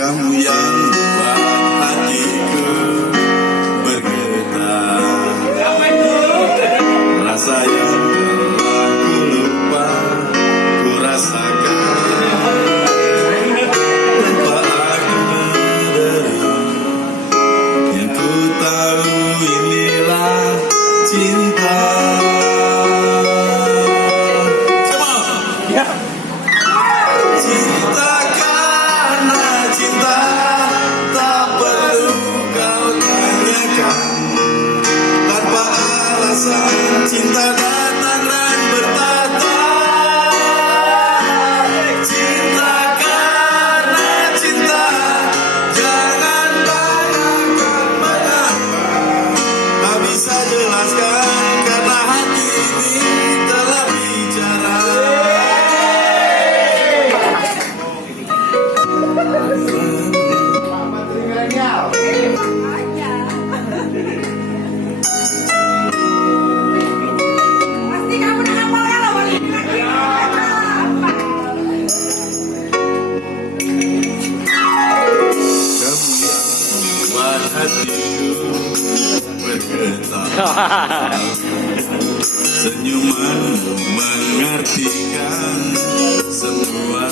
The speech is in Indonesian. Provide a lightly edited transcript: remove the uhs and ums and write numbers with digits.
Kamu yang buat hatiku bergetar, rasa yang telah ku lupa ku rasakan tanpa aku menyadari. Yang ku tahu inilah cinta. Cinta karena cinta, tak perlu kau tanyakan. Tanpa alasan cinta datang dan bertata. Cinta karena cinta, jangan tanyakan mengapa. Tak bisa jelaskan karena hati ini telah bicara. Pasti kamu udah hafal kan lawan ini. Kamu yang membuat hatiku bergetar, senyumanmu mengartikan semua.